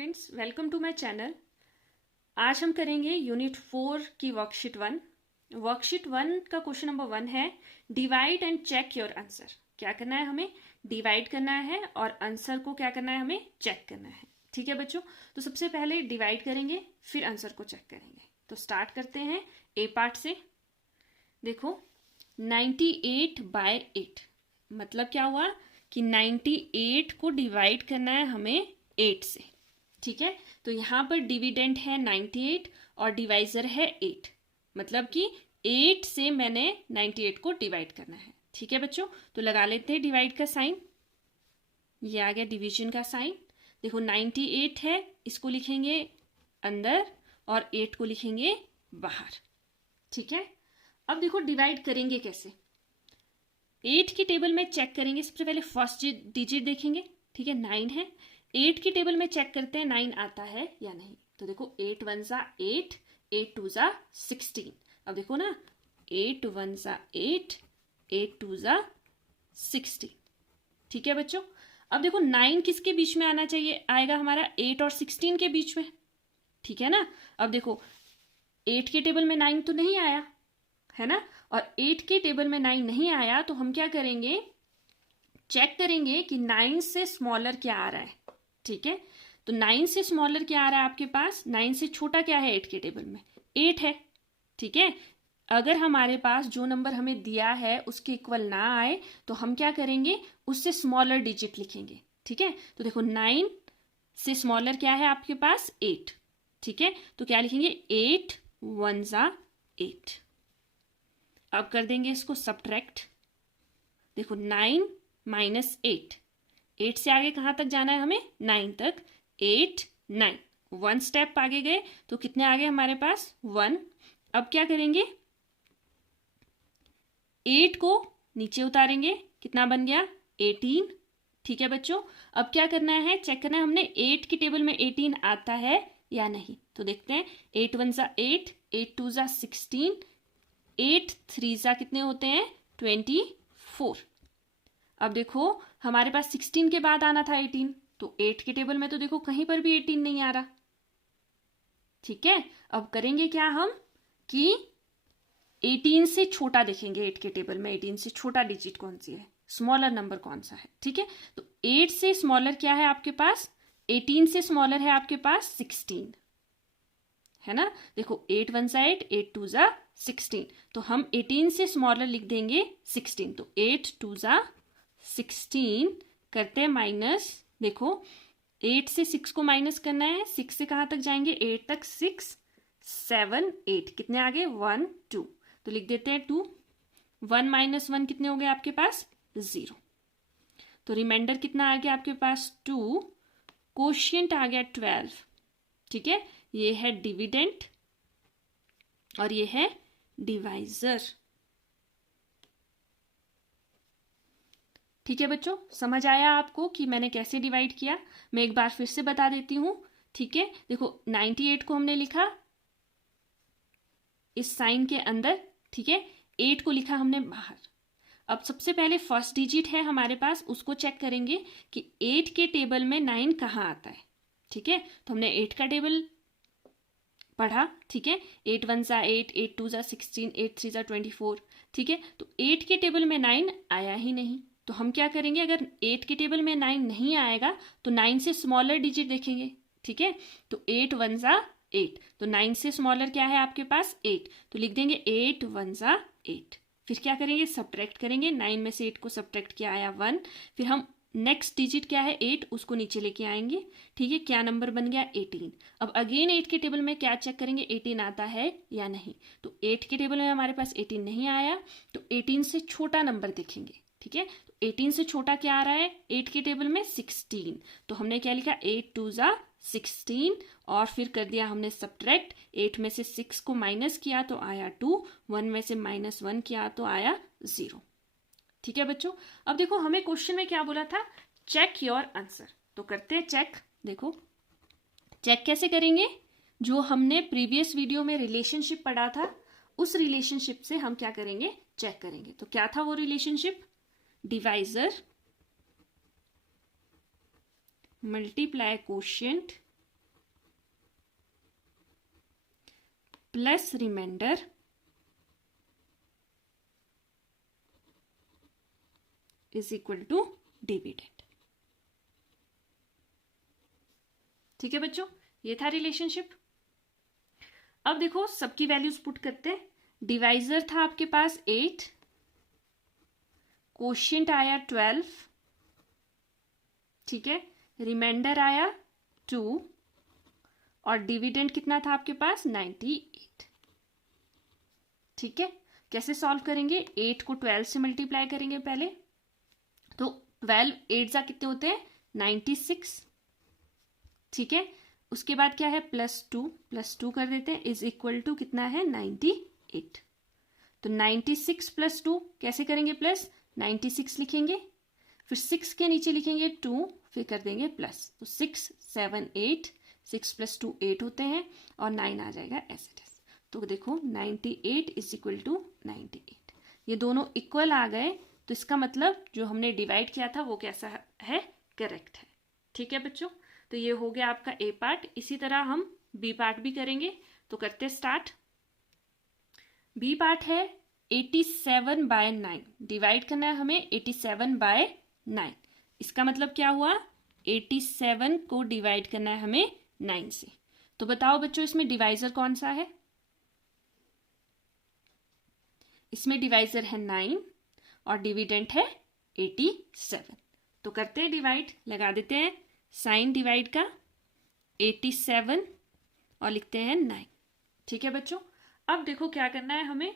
Students, welcome to my channel. आज हम करेंगे यूनिट 4 की वर्कशीट 1। वर्कशीट 1 का क्वेश्चन नंबर 1 है divide and check your answer. क्या करना है हमें? डिवाइड करना है और आंसर को क्या करना है हमें? चेक करना है। ठीक है बच्चों, तो सबसे पहले डिवाइड करेंगे फिर आंसर को चेक करेंगे। तो स्टार्ट करते हैं ए पार्ट से। देखो 98/8 मतलब क्या हुआ कि 98 को डिवाइड करना है हमें 8 से। ठीक है, तो यहां पर डिविडेंड है 98 और डिवाइजर है 8, मतलब कि 8 से मैंने 98 को डिवाइड करना है। ठीक है बच्चों, तो लगा लेते हैं डिवाइड का साइन। ये आ गया डिवीजन का साइन। देखो 98 है, इसको लिखेंगे अंदर और 8 को लिखेंगे बाहर। ठीक है, अब देखो डिवाइड करेंगे कैसे। 8 की टेबल में चेक करेंगे। सबसे पहले फर्स्ट डिजिट देखेंगे। ठीक है, 9 है। 8 की टेबल में चेक करते हैं 9 आता है या नहीं। तो देखो 8 1 ज़ा 8, 8 2 ज़ा 16। अब देखो ना 8 1 ज़ा 8, 8 2 ज़ा 16। ठीक है बच्चों, अब देखो 9 किसके बीच में आना चाहिए? आएगा हमारा 8 और 16 के बीच में। ठीक है ना, अब देखो 8 के टेबल में 9 तो नहीं आया है ना, और 8 के टेबल में 9 नहीं आया तो हम क्या करेंगे? चेक करेंगे कि 9 से स्मॉलर क्या आ रहा है। ठीक है, तो 9 से स्मॉलर क्या आ रहा है आपके पास? 9 से छोटा क्या है 8 के टेबल में? 8 है। ठीक है, अगर हमारे पास जो नंबर हमें दिया है उसके इक्वल ना आए तो हम क्या करेंगे? उससे स्मॉलर डिजिट लिखेंगे। ठीक है, तो देखो 9 से स्मॉलर क्या है आपके पास? 8। ठीक है, तो क्या लिखेंगे? 8 1 ज़ा 8। अब कर देंगे इसको सब्ट्रैक्ट। देखो 9 माइनस 8, 8 से आगे कहां तक जाना है हमें? 9 तक। 8 9, 1 स्टेप आगे गए तो कितने आगे हमारे पास? 1। अब क्या करेंगे? 8 को नीचे उतारेंगे, कितना बन गया? 18। ठीक है बच्चों, अब क्या करना है? चेक करना है हमने 8 की टेबल में 18 आता है या नहीं। तो देखते हैं 8 1 ज़ा 8, 8 2 ज़ा 16, 8 3 ज़ा कितने होते हैं? 24। अब देखो हमारे पास 16 के बाद आना था 18, तो 8 के टेबल में तो देखो कहीं पर भी 18 नहीं आ रहा। ठीक है, अब करेंगे क्या हम कि 18 से छोटा देखेंगे। 8 के टेबल में 18 से छोटा डिजिट कौन सी है, स्मॉलर नंबर कौन सा है। ठीक है, तो 8 से स्मॉलर क्या है आपके पास? 18 से स्मॉलर है आपके पास 16, है ना। देखो 8 1 ज़ा 8, 8 2 ज़ा 16, तो हम 18 से स्मॉलर लिख देंगे 16। तो 8 2 ज़ा 16 करते हैं माइनस। देखो 8 से 6 को माइनस करना है। 6 से कहां तक जाएंगे? 8 तक। 6 7 8, कितने आगे? 1 2, तो लिख देते हैं 2। 1 माइनस 1 कितने हो गए आपके पास? 0। तो रिमाइंडर कितना आ गया आपके पास? 2। कोशिएंट आ गया 12। ठीक है, ये है डिविडेंड और ये है डिवाइजर। ठीक है बच्चों, समझ आया आपको कि मैंने कैसे डिवाइड किया? मैं एक बार फिर से बता देती हूं। ठीक है, देखो 98 को हमने लिखा इस साइन के अंदर। ठीक है, 8 को लिखा हमने बाहर। अब सबसे पहले फर्स्ट डिजिट है हमारे पास, उसको चेक करेंगे कि 8 के टेबल में 9 कहाँ आता है। ठीक है, तो हमने 8 का टेबल पढ़ा। ठीक है, 8 1 ज़ा 8, 8 2 ज़ा 16, 8 3 ज़ा 24। ठीक है, तो 8 के टेबल में 9 आया ही नहीं, तो हम क्या करेंगे? अगर 8 के टेबल में 9 नहीं आएगा तो 9 से स्मॉलर डिजिट देखेंगे। ठीक है, तो 8 1 ज़ा 8, तो 9 से स्मॉलर क्या है आपके पास? 8, तो लिख देंगे 8 1 ज़ा 8। फिर क्या करेंगे? सब्ट्रैक्ट करेंगे। 9 में से 8 को सब्ट्रैक्ट किया आया 1। फिर हम नेक्स्ट डिजिट क्या है? 8, उसको नीचे लेके आएंगे। ठीक है, क्या नंबर बन गया? 18। अब अगेन 8 के टेबल में क्या चेक करेंगे? 18 आता है या नहीं। तो 8 के टेबल में हमारे पास 18 नहीं आया, तो 18 से छोटा नंबर देखेंगे। ठीक है, तो 18 से छोटा क्या आ रहा है 8 के टेबल में? 16। तो हमने क्या लिखा? 8 2 ज़ा 16 और फिर कर दिया हमने सब्ट्रैक्ट। 8 में से 6 को माइनस किया तो आया 2, 1 में से माइनस 1 किया तो आया 0। ठीक है बच्चों, अब देखो हमें क्वेश्चन में क्या बोला था? Check your answer. तो करते हैं चेक। देखो चेक कैसे करेंगे? जो हमने प्रीवियस वीडियो में रिलेशनशिप पढ़ा था उस रिलेशनशिप से हम क्या करेंगे? चेक करेंगे। तो क्या था वो relationship? Divisor multiply quotient plus remainder is equal to dividend. ठीक है बच्चों, ये था रिलेशनशिप। अब देखो सबकी वैल्यूज पुट करते हैं। डिवाइजर था आपके पास 8, कोशिएंट आया 12, ठीक है, रिमाइंडर आया 2 और डिविडेंड कितना था आपके पास 98। ठीक है, कैसे सॉल्व करेंगे? 8 को 12 से मल्टीप्लाई करेंगे पहले, तो 12 8 जा कितने होते हैं 96। ठीक है, उसके बाद क्या है प्लस टू कर देते हैं इज इक्वल टू कितना है 98। तो 96 प्लस 2 कैसे करेंगे? प्लस 96 लिखेंगे, फिर 6 के नीचे लिखेंगे 2, फिर कर देंगे प्लस, तो 6 7 8, 6 प्लस 2 8 होते हैं और 9 आ जाएगा एज इट इज। तो देखो 98 इज इक्वल टू 98, ये दोनों इक्वल आ गए, तो इसका मतलब जो हमने डिवाइड किया था वो कैसा है? करेक्ट है। ठीक है बच्चों, तो ये हो गया आपका ए पार्ट। इसी तरह हम बी पार्ट भी करेंगे, तो करते स्टार्ट। बी पार्ट है 87/9, डिवाइड करना है हमें 87/9। इसका मतलब क्या हुआ? 87 को डिवाइड करना है हमें 9 से। तो बताओ बच्चों इसमें डिवाइजर कौन सा है? इसमें डिवाइजर है 9 और डिविडेंट है 87। तो करते हैं डिवाइड, लगा देते हैं साइन डिवाइड का 87 और लिखते हैं 9। ठीक है बच्चों, अब देखो क्या करना है हमें,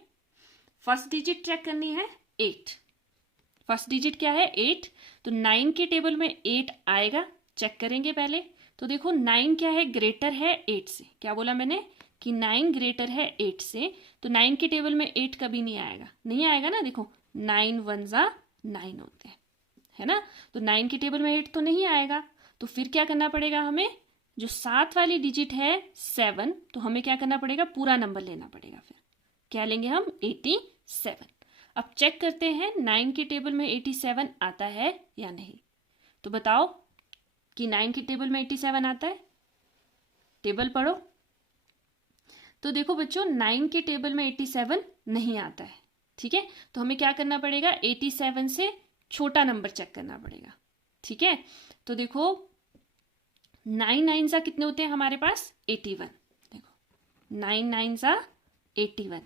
फर्स्ट डिजिट चेक करनी है 8। फर्स्ट डिजिट क्या है 8, तो 9 के टेबल में 8 आएगा, चेक करेंगे पहले। तो देखो 9 क्या है? ग्रेटर है 8 से। क्या बोला मैंने? कि 9 ग्रेटर है 8 से, तो 9 के टेबल में 8 कभी नहीं आएगा, नहीं आएगा ना। देखो 9 1 जा 9 होते हैं, है ना, तो 9 के टेबल में 8 तो नहीं आएगा। तो फिर क्या करना पड़ेगा हमें? जो 7 वाली डिजिट है 7, तो हमें क्या करना पड़ेगा? पूरा नंबर लेना पड़ेगा। फिर क्या लेंगे हम? 87। अब चेक करते हैं 9 के टेबल में 87 आता है या नहीं। तो बताओ कि 9 के टेबल में 87 आता है? टेबल पढ़ो। तो देखो बच्चों 9 के टेबल में 87 नहीं आता है। ठीक है, तो हमें क्या करना पड़ेगा? 87 से छोटा नंबर चेक करना पड़ेगा। ठीक है, तो देखो 9 9 सा कितने होते हैं हमारे पास? 81। देखो 9 9 सा 81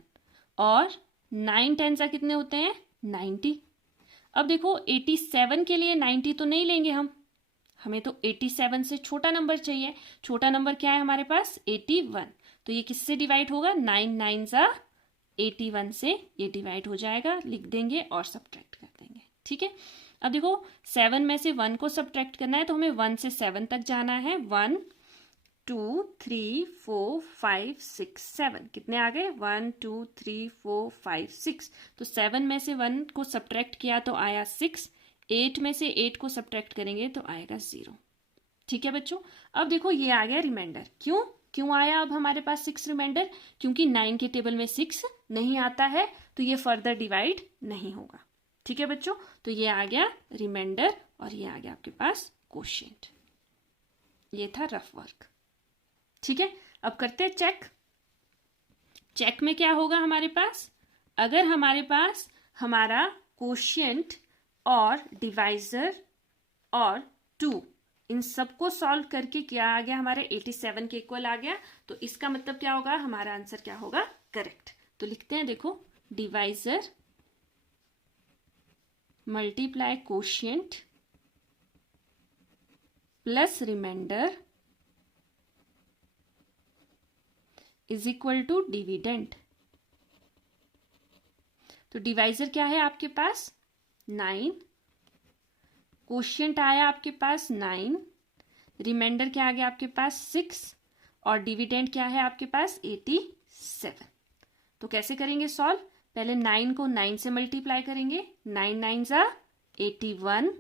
और 9 10 सा कितने होते हैं? 90। अब देखो 87 के लिए 90 तो नहीं लेंगे हम, हमें तो 87 से छोटा नंबर चाहिए। छोटा नंबर क्या है हमारे पास? 81। तो ये किससे डिवाइड होगा? 9 9 सा 81 से ये डिवाइड हो जाएगा, लिख देंगे और सब्ट्रैक्ट कर देंगे। ठीक है, अब देखो 7 में से 1 को सब्ट्रैक्ट करना है, तो हमें 1 से 7 तक जाना है। 1 2 3 4 5 6 7 कितने आ गए? 1 2 3 4 5 6। तो 7 में से 1 को सब्ट्रैक्ट किया तो आया 6। 8 में से 8 को सब्ट्रैक्ट करेंगे तो आएगा 0। ठीक है बच्चों, अब देखो ये आ गया रिमाइंडर। क्यों आया अब हमारे पास 6 रिमाइंडर? क्योंकि 9 के टेबल में 6 नहीं आता है, तो ये फर्दर डिवाइड नहीं होगा। ठीक है बच्चों, तो ये आ गया रिमाइंडर और ये आ गया आपके पास कोशिएंट। ये था रफ वर्क। ठीक है, अब करते हैं चेक। चेक में क्या होगा हमारे पास? अगर हमारे पास हमारा कोशिएंट और डिवाइजर और 2 इन सबको सॉल्व करके क्या आ गया? हमारे 87 के इक्वल आ गया, तो इसका मतलब क्या होगा? हमारा आंसर क्या होगा? करेक्ट। तो लिखते हैं, देखो divisor multiply quotient plus remainder is equal to dividend. तो डिवाइजर क्या है आपके पास? 9, कोशिएंट आया आपके पास 9, रिमाइंडर क्या आ गया आपके पास 6 और डिविडेंड क्या है आपके पास 87। तो कैसे करेंगे सॉल्व? पहले 9 को 9 से मल्टीप्लाई करेंगे, 9 9 जा 81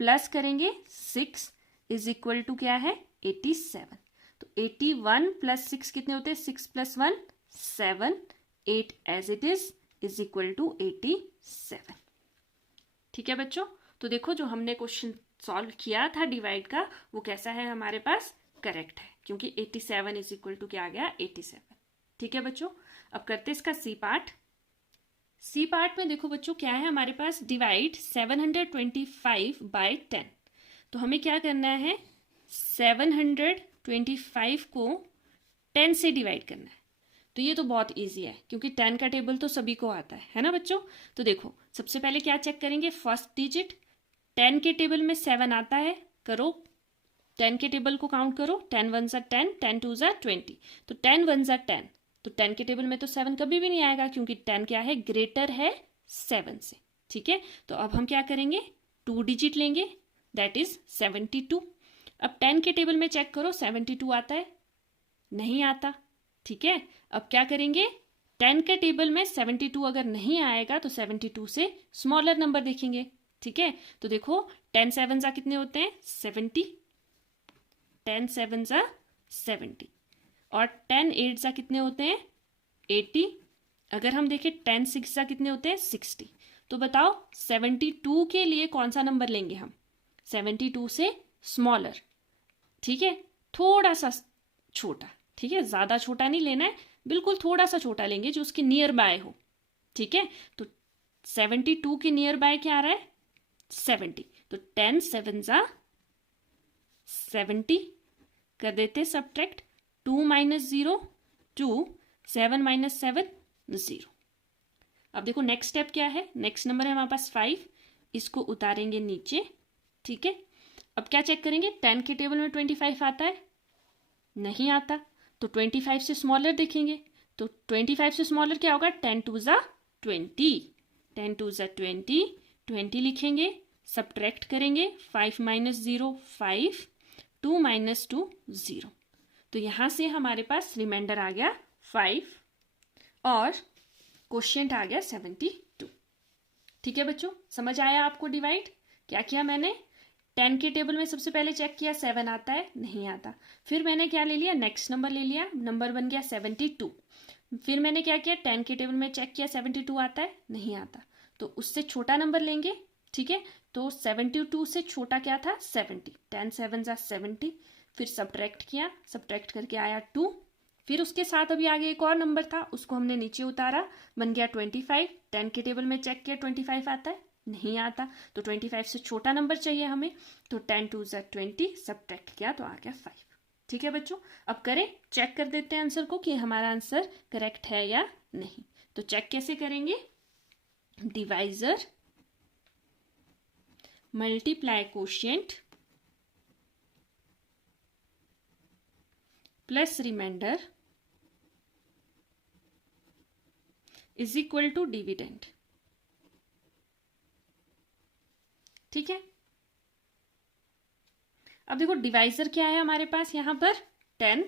प्लस करेंगे 6 इज इक्वल टू क्या है? 87। तो 81 प्लस 6 कितने होते हैं? 6 plus 1 7, 8 as it is equal to 87। ठीक है बच्चों, तो देखो जो हमने क्वेश्चन सॉल्व किया था डिवाइड का, वो कैसा है हमारे पास? करेक्ट है, क्योंकि 87 इज इक्वल टू क्या आ गया? 87। ठीक है बच्चों, अब करते इसका सी पार्ट। सी पार्ट में देखो बच्चों क्या है हमारे पास, डिवाइड 725 बाय 10। तो हमें क्या करना है, 725 को 10 से डिवाइड करना है। तो ये तो बहुत इजी है क्योंकि 10 का टेबल तो सभी को आता है ना बच्चों। तो देखो सबसे पहले क्या चेक करेंगे, फर्स्ट डिजिट 10 के टेबल में 7 आता है, करो 10 के टेबल को काउंट करो, 10 वन ज़ा 10, 10 टू ज़ा 20, तो 10 वन ज़ा 10, तो 10 के टेबल में तो 7 कभी भी नहीं आएगा क्योंकि 10 क्या है, ग्रेटर है 7 से। ठीक है, तो अब हम क्या करेंगे, 2 डिजिट लेंगे, दैट इज 72। अब 10 के टेबल में चेक करो, 72 आता है, नहीं आता। ठीक है, अब क्या करेंगे, 10 के टेबल में 72 अगर नहीं आएगा तो 72 से स्मॉलर नंबर देखेंगे। ठीक है, तो देखो 10 7 ज़ा कितने होते हैं, 70, 10 7 ज़ा 70, और 10 8 ज़ा कितने होते हैं, 80। अगर हम देखें 10 6 ज़ा कितने होते हैं, 60। तो बताओ 72 के लिए कौन सा नंबर लेंगे हम, 72 से स्मॉलर। ठीक है, थोड़ा सा छोटा, ठीक है, ज्यादा छोटा नहीं लेना है, बिल्कुल थोड़ा सा छोटा लेंगे जो उसके नियर बाय हो। ठीक है, तो 72 के नियर बाय क्या आ रहा है, 70, तो 10 7 ज़ा 70 कर देते सब्ट्रैक्ट, 2 माइनस 0 2, 7 माइनस 7 0। अब देखो नेक्स्ट स्टेप क्या है, नेक्स्ट नंबर है हमारे पास 5, इसको उतारेंगे नीचे। ठीक है, अब क्या चेक करेंगे, 10 के टेबल में 25 आता है, नहीं आता, तो 25 से स्मॉलर देखेंगे। तो 25 से स्मॉलर क्या होगा, 10 टू ज़ा 20, 10 टू ज़ा 20, 20 लिखेंगे, सब्ट्रैक्ट करेंगे, 5 माइनस 0 5, 2 माइनस 2 0। तो यहाँ से हमारे पास रिमाइंडर आ गया 5 और क्वोशिएंट आ गया 72। ठीक है बच्चों, समझ आया आपको डिवाइड क्या किया मैंने, 10 के टेबल में सबसे पहले चेक किया, 7 आता है, नहीं आता, फिर मैंने क्या ले लिया, नेक्स्ट नंबर ले लिया, नंबर बन गया 72। फिर मैंने क्या किया, 10 के टेबल में चेक किया, 72 आता है, नहीं आता, तो उससे छोटा नंबर लेंगे। ठीक है, तो 72 से छोटा क्या था, 70, 10 7 ज़ा 70, फिर सब्ट्रैक्ट किया, सब्ट्रैक्ट करके आया 2, फिर उसके साथ अभी आगे एक और नंबर था, उसको हमने नीचे उतारा, बन गया 25, 10 के टेबल में चेक किया, 25 आता है, नहीं आता, तो 25 से छोटा नंबर चाहिए हमें, तो 10 टू ज़ा 20, सब्ट्रैक्ट किया तो आ गया 5। ठीक है बच्चों, अब करें, चेक कर देते हैं आंसर को कि हमारा आंसर करेक्ट है या नहीं। तो चेक कैसे करेंगे, divisor multiply quotient plus remainder is equal to dividend. ठीक है, अब देखो डिवाइजर क्या है हमारे पास, यहां पर 10,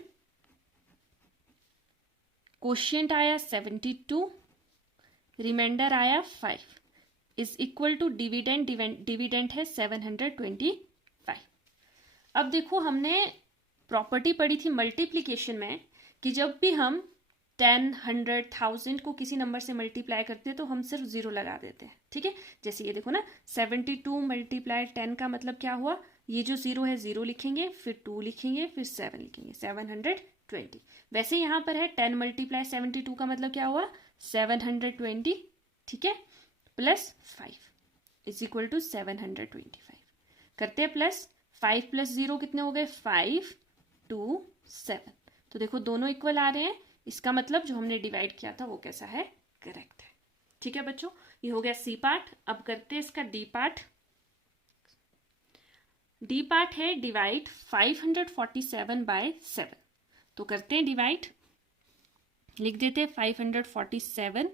क्वोशिएंट आया 72, रिमाइंडर आया 5, is equal to dividend, dividend है 725। अब देखो हमने प्रॉपर्टी पढ़ी थी मल्टीप्लीकेशन में कि जब भी हम 10 100 1000 को किसी नंबर से मल्टीप्लाई करते हैं तो हम सिर्फ 0 लगा देते हैं। ठीक है, जैसे ये देखो ना, 72 मल्टीप्लाई 10 का मतलब क्या हुआ, ये जो 0 है 0 लिखेंगे, फिर 2 लिखेंगे, फिर 7 लिखेंगे, 720। वैसे यहाँ पर है 10 मल्टीप्लाई 72 का मतलब क्या हुआ, 720। ठीक है, प्लस 5 इज इक्वल टू 725। करते हैं प्लस, 5 प्लस 0 कितने हो गए, 5 2 7। तो देखो दोनों इक्वल आ रहे हैं, इसका मतलब जो हमने डिवाइड किया था वो कैसा है, करेक्ट है। ठीक है बच्चों, ये हो गया सी पार्ट। अब करते हैं इसका डी पार्ट। डी पार्ट है डिवाइड 547 बाय 7। तो करते हैं डिवाइड, लिख देते हैं 547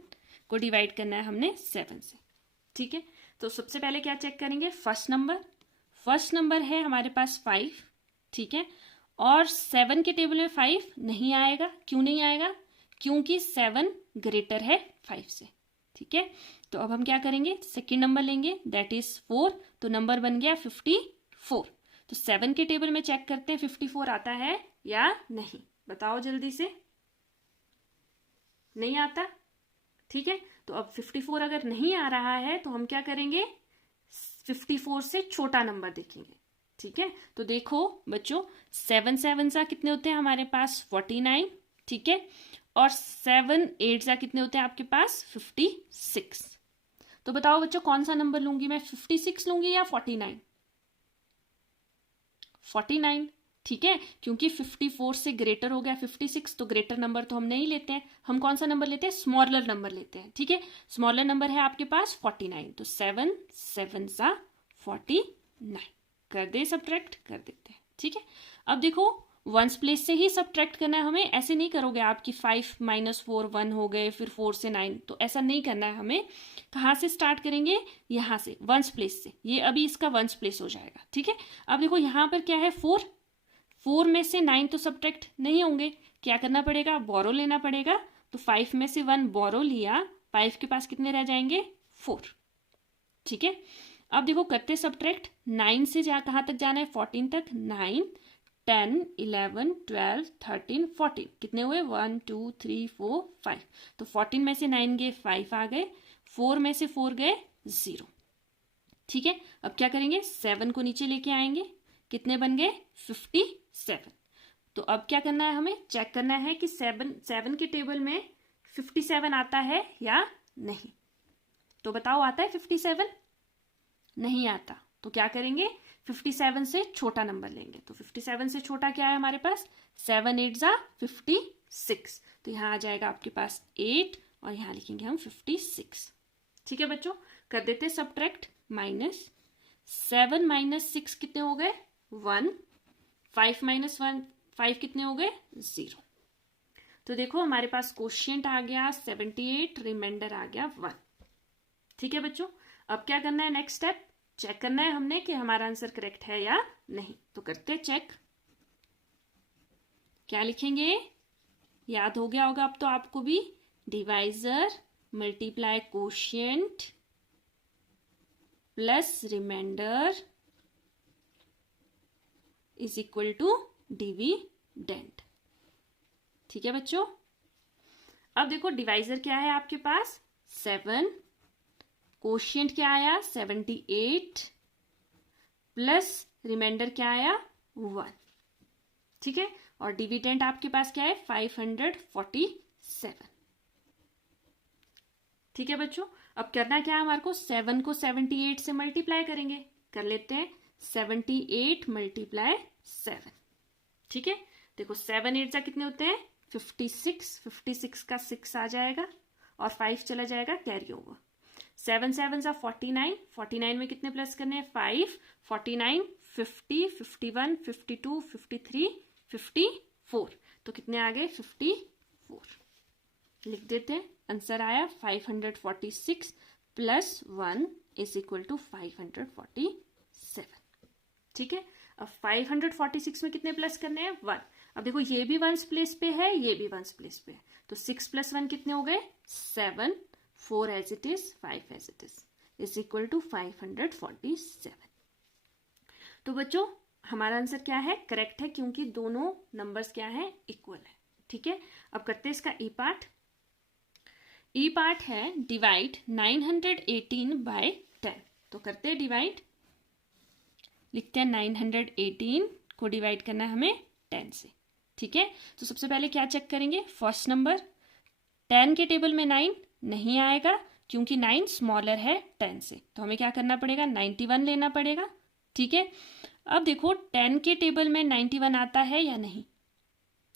को डिवाइड करना है हमने 7 से। ठीक है, तो सबसे पहले क्या चेक करेंगे, फर्स्ट नंबर है हमारे पास 5। ठीक है, और 7 के टेबल में 5 नहीं आएगा, क्यों नहीं आएगा, क्योंकि 7 ग्रेटर है 5 से। ठीक है, तो अब हम क्या करेंगे, सेकेंड नंबर लेंगे, दैट इज 4, तो नंबर बन गया 54। तो 7 के टेबल में चेक करते हैं 54 आता है या नहीं, बताओ जल्दी से, नहीं आता। ठीक है, तो अब 54 अगर नहीं आ रहा है तो हम क्या करेंगे, 54 से छोटा नंबर देखेंगे। ठीक है, तो देखो बच्चों 7 7 सा कितने होते हैं हमारे पास, 49। ठीक है, और 7 8 जा कितने होते हैं आपके पास 56। तो बताओ बच्चों कौन सा नंबर लूंगी मैं, 56 लूंगी या 49? 49, ठीक है, क्योंकि 54 से ग्रेटर हो गया 56, तो ग्रेटर नंबर तो हम नहीं लेते हैं, हम कौन सा नंबर लेते हैं, स्मॉलर नंबर लेते हैं, ठीक है। स्मॉलर नंबर है आपके पास 49, तो 7 7 सा 49 कर दे, सब्ट्रैक्ट कर देते हैं, ठीक है। अब देखो वंस प्लेस से ही सब्ट्रैक्ट करना है हमें, ऐसे नहीं करोगे आप कि 5 - 4 1 हो गए, फिर 4 से 9, तो ऐसा नहीं करना है हमें। कहाँ से स्टार्ट करेंगे, यहाँ से, वंस प्लेस से, ये अभी इसका वंस प्लेस हो जाएगा, ठीक है। अब देखो यहाँ पर क्या है 4, 4 में से 9 तो सब्ट्रैक्ट नहीं होंगे, क्या करना पड़ेगा, बोरो लेना पड़ेगा, तो 5 में से 1 बोरो लिया, 5 के पास कितने रह जाएंगे 4, ठीक है। अब देखो करते सब्ट्रैक्ट, 9 से कहाँ तक जाना है 14 तक, 9 10 11 12 13 14, कितने हुए 1 2 3 4 5, तो 14 में से 9 गए 5 आ गए, 4 में से 4 गए 0, ठीक है। अब क्या करेंगे 7 को नीचे लेके आएंगे, कितने बन गए 57। तो अब क्या करना है हमें, चेक करना है कि 7 के टेबल में 57 आता है या नहीं। तो बताओ आता है 57? नहीं आता, तो क्या करेंगे 57 से छोटा नंबर लेंगे, तो 57 से छोटा क्या है हमारे पास, 7 8 जा 56, तो यहाँ आ जाएगा आपके पास 8 और यहाँ लिखेंगे हम 56, ठीक है बच्चों। कर देते सब्ट्रैक्ट, माइनस 7 - 6 कितने हो गए 1, 5 - 1 5 कितने हो गए 0। तो देखो हमारे पास क्वोशिएंट आ गया 78, रिमाइंडर आ गया 1, ठीक है बच्चों। अब क्या करना है, नेक्स्ट स्टेप चेक करना है हमने कि हमारा आंसर करेक्ट है या नहीं, तो करते चेक। क्या लिखेंगे, याद हो गया होगा अब तो आपको भी, divisor multiply quotient plus remainder is equal to dividend, ठीक है बच्चों। अब देखो डिवाइजर क्या है आपके पास 7, क्वोशिएंट क्या आया 78 प्लस रिमाइंडर क्या आया 1, ठीक है, और डिविडेंड आपके पास क्या है 547, ठीक है बच्चों। अब करना क्या है हमारे को, 7 को 78 से मल्टीप्लाई करेंगे, कर लेते हैं 78 × 7, ठीक है। देखो 7 8 जा कितने होते हैं 56, 56 का 6 आ जाएगा और 5 चला जाएगा कैरी ओवर, 7 7 जा 49, 49 में कितने प्लस करने हैं 5, 49 50 51 52 53 54, तो कितने आ गए 54, लिख देते हैं, आंसर आया 546 प्लस 1 इज इक्वल टू 547, ठीक है। अब 546 में कितने प्लस करने हैं 1, अब देखो ये भी वंस प्लेस पे है, ये भी वंस प्लेस पे है, तो 6 + 1 कितने हो गए 7, 4 as it is 5 as it is equal to 547। तो बच्चों हमारा आंसर क्या है, करेक्ट है, क्योंकि दोनों नंबर्स क्या है इक्वल है, ठीक है। अब करते हैं इसका ई पार्ट। ई पार्ट है डिवाइड 918 बाय 10, तो करते हैं डिवाइड, लिखते हैं 918 को डिवाइड करना है हमें 10 से, ठीक है। तो सबसे पहले क्या चेक करेंगे, फर्स्ट नंबर 10 के टेबल में 9 नहीं आएगा क्योंकि 9 स्मॉलर है 10 से, तो हमें क्या करना पड़ेगा 91 लेना पड़ेगा, ठीक है। अब देखो 10 के टेबल में 91 आता है या नहीं,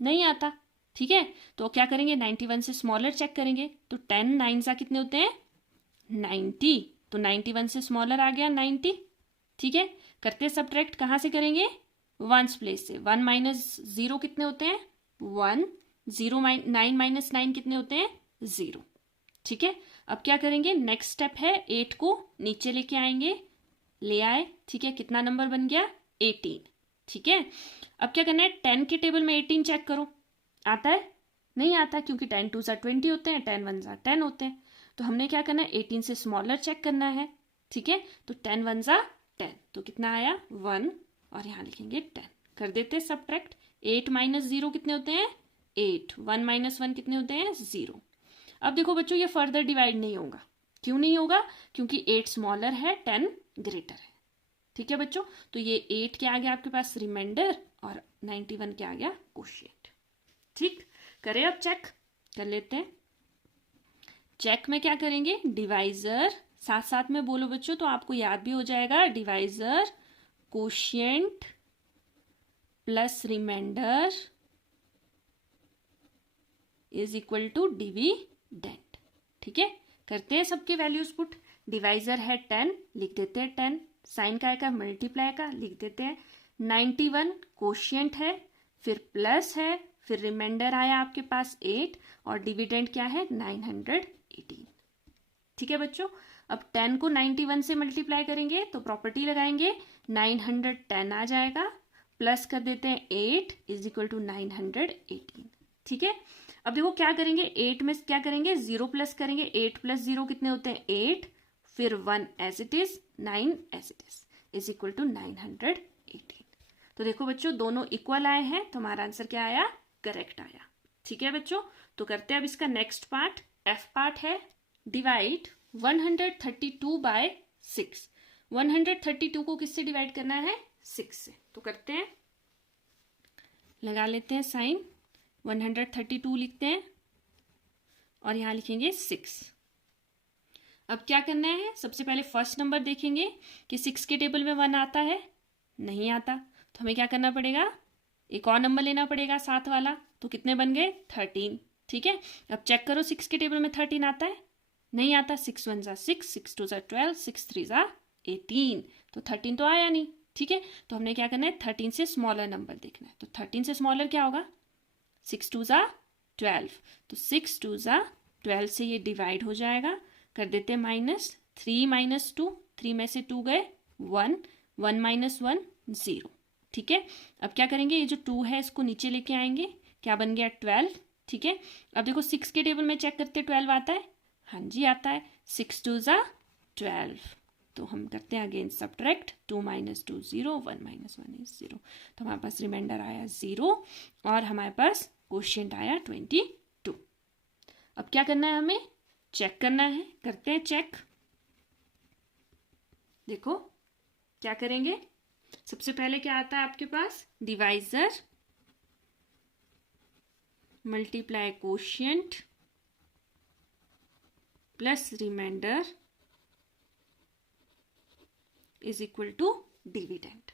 नहीं आता, ठीक है, तो क्या करेंगे 91 से स्मॉलर चेक करेंगे, तो 10 9 सा कितने होते हैं 90, तो 91 से स्मॉलर आ गया 90, ठीक है। करते सब्ट्रैक्ट, कहाँ से करेंगे वंस प्लेस से, 1 - 0 कितने होते हैं 1, 0 9 - 9 कितने होते हैं 0, ठीक है। अब क्या करेंगे, नेक्स्ट स्टेप है 8 को नीचे लेके आएंगे, ले आए, ठीक है, कितना नंबर बन गया 18, ठीक है। अब क्या करना है 10 के टेबल में 18 चेक करो, आता है, नहीं आता, क्योंकि 10 2 = 20 होते हैं, 10 1 = 10 होते हैं, तो हमने क्या करना है 18 से स्मॉलर चेक करना है, ठीक है, तो 10 1 = 10, तो कितना आया 1 और यहाँ लिखेंगे 10, कर देते हैं सब्ट्रैक्ट, 8 - 0 कितने होते हैं 8, 1 - 1 कितने होते हैं 0। अब देखो बच्चों ये फर्दर डिवाइड नहीं होगा, क्यों नहीं होगा, क्योंकि 8 स्मॉलर है 10 ग्रेटर है, ठीक है बच्चों। तो ये 8 के आ गया आपके पास रिमाइंडर और 91 के आ गया क्वोशिएंट, ठीक। करें अब चेक, कर लेते हैं। चेक में क्या करेंगे, डिवाइजर साथ साथ में बोलो बच्चों तो आपको याद भी हो जाएगा। Divisor quotient plus remainder is equal to dividend. ठीक है, करते हैं सबके वैल्यूज पुट। डिवाइजर है 10, लिख देते हैं 10, साइन का आएगा मल्टीप्लाई का, लिख देते हैं 91, कोशिएंट है, फिर प्लस है, फिर रिमाइंडर आया आपके पास 8 और डिविडेंड क्या है 918। ठीक है बच्चों, अब 10 को 91 से मल्टीप्लाई करेंगे तो प्रॉपर्टी लगाएंगे, 910 आ जाएगा, प्लस कर देते हैं 8 इज इक्वल टू 918। ठीक है, अब देखो क्या करेंगे, 8 में क्या करेंगे, 0 प्लस करेंगे, 8 प्लस 0 कितने होते हैं 8, फिर 1 as it is, 9 as it is equal to 918। तो देखो बच्चों दोनों इक्वल आए हैं तो हमारा आंसर क्या आया, करेक्ट आया। ठीक है बच्चों, तो करते हैं अब इसका नेक्स्ट पार्ट। एफ पार्ट है डिवाइड 132 बाय 6। 132 को किससे डिवाइड करना है, 6 से। तो करते हैं, लगा लेते हैं साइन, 132 लिखते हैं और यहां लिखेंगे 6। अब क्या करना है, सबसे पहले फर्स्ट नंबर देखेंगे कि 6 के टेबल में 1 आता है, नहीं आता, तो हमें क्या करना पड़ेगा, एक और नंबर लेना पड़ेगा साथ वाला। तो कितने बन गए 13। ठीक है, अब चेक करो 6 के टेबल में 13 आता है, नहीं आता। 6 1 6, 6 2 12, 6 3 18, तो 13 तो आया नहीं। ठीक है, तो हमने क्या करना है, 13 से स्मॉलर नंबर देखना है। तो 13 से स्मॉलर क्या होगा, 6 2 12, तो 6 2 12 से ये डिवाइड हो जाएगा, कर देते हैं माइनस, 3 माइनस 2, 3 में से 2 गए 1, 1 माइनस 1 0। ठीक है, अब क्या करेंगे, ये जो 2 है इसको नीचे लेके आएंगे, क्या बन गया 12। ठीक है, अब देखो 6 के टेबल में चेक करते 12 आता है, हाँ जी आता है, 6 2 12। तो हम करते हैं again subtract, 2 minus 2 0, 1 minus 1 is 0। तो हमारे पास रिमाइंडर आया 0 और हमारे पास क्वोशिएंट आया 22। अब क्या करना है, हमें चेक करना है, करते हैं चेक। देखो क्या करेंगे, सबसे पहले क्या आता है आपके पास, divisor multiply quotient plus remainder is equal to dividend.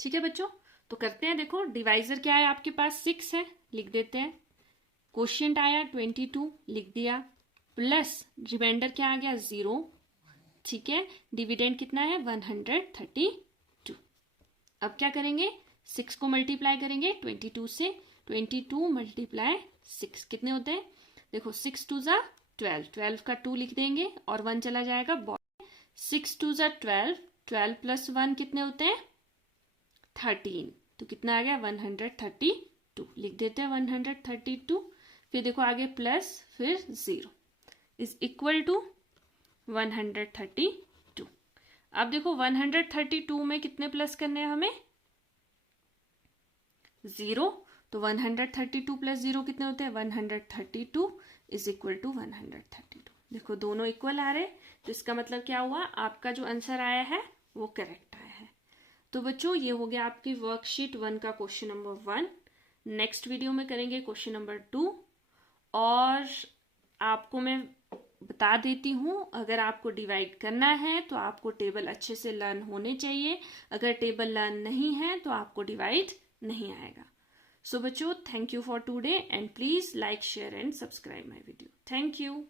ठीक है बच्चों, तो करते हैं। देखो डिवाइजर क्या है आपके पास, 6 है, लिख देते हैं, क्वोशिएंट आया 22, लिख दिया, प्लस रिमाइंडर क्या आ गया 0। ठीक है, डिविडेंड कितना है 132। अब क्या करेंगे, 6 को मल्टीप्लाई करेंगे 22 से, 22 मल्टीप्लाई 6 कितने होते हैं, देखो 6 2 12, 12 का 2 लिख देंगे और 1 चला जाएगा बॉडी, 6 2 12, 12 प्लस 1 कितने होते हैं 13, तो कितना आ गया 132, लिख देते हैं 132। फिर देखो आगे प्लस फिर 0 इज इक्वल टू 132। अब देखो 132 में कितने प्लस करने हैं हमें 0, तो 132 प्लस 0 कितने होते हैं 132 इज इक्वल टू 132। देखो दोनों इक्वल आ रहे, तो इसका मतलब क्या हुआ, आपका जो आंसर आया है वो करेक्ट आया है। तो बच्चों ये हो गया आपकी वर्कशीट 1 का क्वेश्चन नंबर 1। नेक्स्ट वीडियो में करेंगे क्वेश्चन नंबर 2। और आपको मैं बता देती हूँ, अगर आपको डिवाइड करना है तो आपको टेबल अच्छे से लर्न होने चाहिए, अगर टेबल लर्न नहीं है तो आपको डिवाइड नहीं आएगा। सो बच्चों, thank you for today and please like share and subscribe my video. Thank you.